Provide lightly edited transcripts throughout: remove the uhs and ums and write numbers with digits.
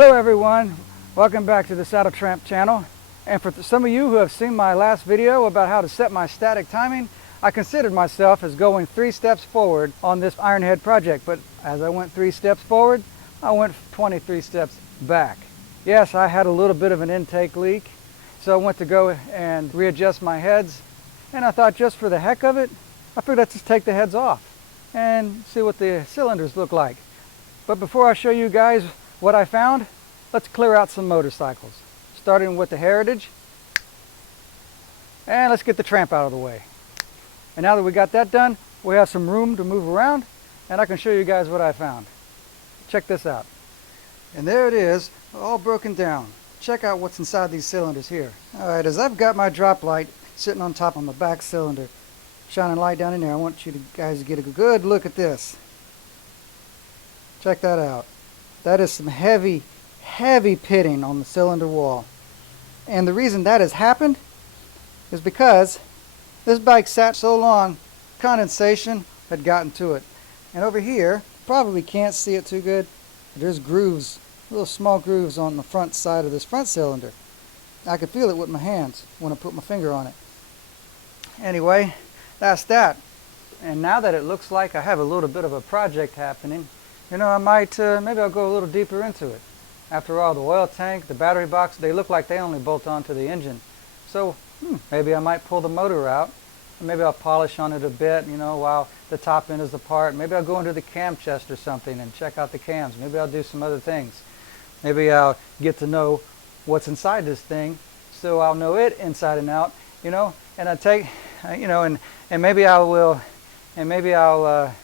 Hello everyone, welcome back to the Saddle Tramp channel. And for some of you who have seen my last video about how to set my static timing, I considered myself as going 3 steps forward on this Ironhead project, but as I went 3 steps forward, I went 23 steps back. Yes, I had a little bit of an intake leak, so I went to go and readjust my heads, and I thought just for the heck of it, I figured I'd just take the heads off and see what the cylinders look like. But before I show you guys what I found, let's clear out some motorcycles, starting with the Heritage, and let's get the Tramp out of the way. And now that we got that done, we have some room to move around, and I can show you guys what I found. Check this out. And there it is, all broken down. Check out what's inside these cylinders here. Alright, as I've got my drop light sitting on top of my back cylinder, shining light down in there, I want you guys to get a good look at this. Check that out. That is some heavy pitting on the cylinder wall. And the reason that has happened is because this bike sat so long, condensation had gotten to it. And over here, probably can't see it too good, but there's grooves, little small grooves on the front side of this front cylinder. I could feel it with my hands when I put my finger on it. Anyway, that's that. And now that it looks like I have a little bit of a project happening, you know, I might, maybe I'll go a little deeper into it. After all, the oil tank, the battery box, they look like they only bolt onto the engine. So maybe I might pull the motor out. Maybe I'll polish on it a bit, you know, while the top end is apart. Maybe I'll go into the cam chest or something and check out the cams. Maybe I'll do some other things. Maybe I'll get to know what's inside this thing, so I'll know it inside and out, you know. And I take, you know, and maybe I will, and maybe I'll,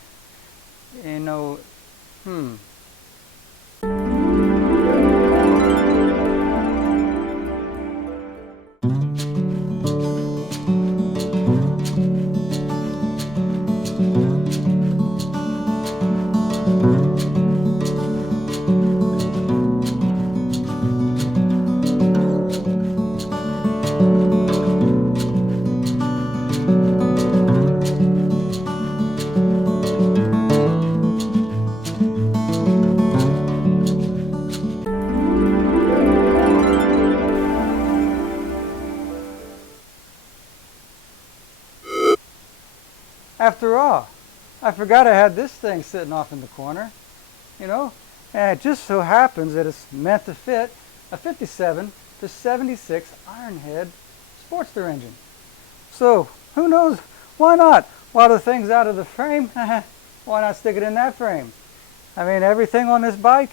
you know, after all, I forgot I had this thing sitting off in the corner, you know, and it just so happens that it's meant to fit a 57 to 76 Ironhead Sportster engine. So, who knows, why not? While the thing's out of the frame, why not stick it in that frame? I mean, everything on this bike,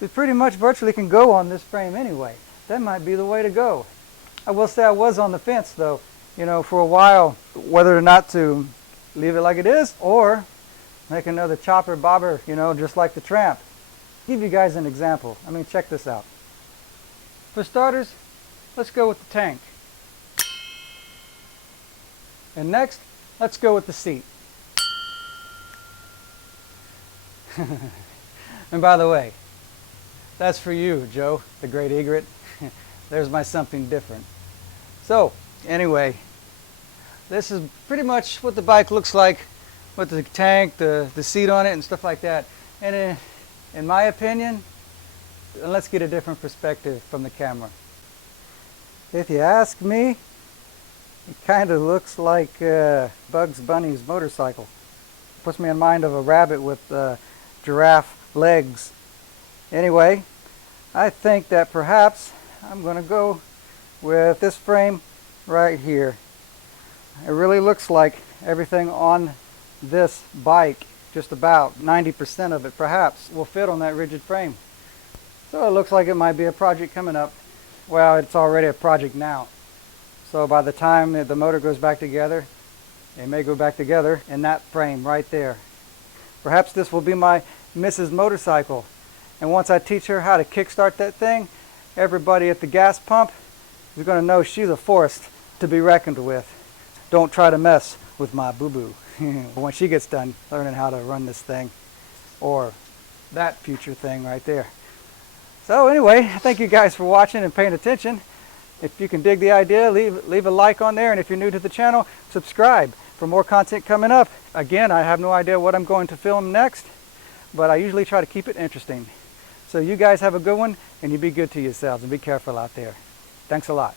it pretty much virtually can go on this frame anyway. That might be the way to go. I will say I was on the fence though, you know, for a while, whether or not to leave it like it is or make another chopper bobber, you know, just like the Tramp. Give you guys an example. I mean, check this out. For starters, let's go with the tank. And next, let's go with the seat. And by the way, that's for you, Joe, the great Egret. There's my something different. So, anyway, this is pretty much what the bike looks like with the tank, the seat on it and stuff like that. And in my opinion, let's get a different perspective from the camera. If you ask me, it kind of looks like Bugs Bunny's motorcycle. Puts me in mind of a rabbit with giraffe legs. Anyway, I think that perhaps I'm going to go with this frame right here. It really looks like everything on this bike, just about 90% of it perhaps, will fit on that rigid frame. So it looks like it might be a project coming up. Well, it's already a project now. So by the time the motor goes back together, it may go back together in that frame right there. Perhaps this will be my Mrs. Motorcycle. And once I teach her how to kickstart that thing, everybody at the gas pump is going to know she's a force to be reckoned with. Don't try to mess with my boo-boo when she gets done learning how to run this thing, or that future thing right there. So anyway, thank you guys for watching and paying attention. If you can dig the idea, leave a like on there, and if you're new to the channel, subscribe for more content coming up. Again, I have no idea what I'm going to film next, but I usually try to keep it interesting. So you guys have a good one, and you be good to yourselves and be careful out there. Thanks a lot.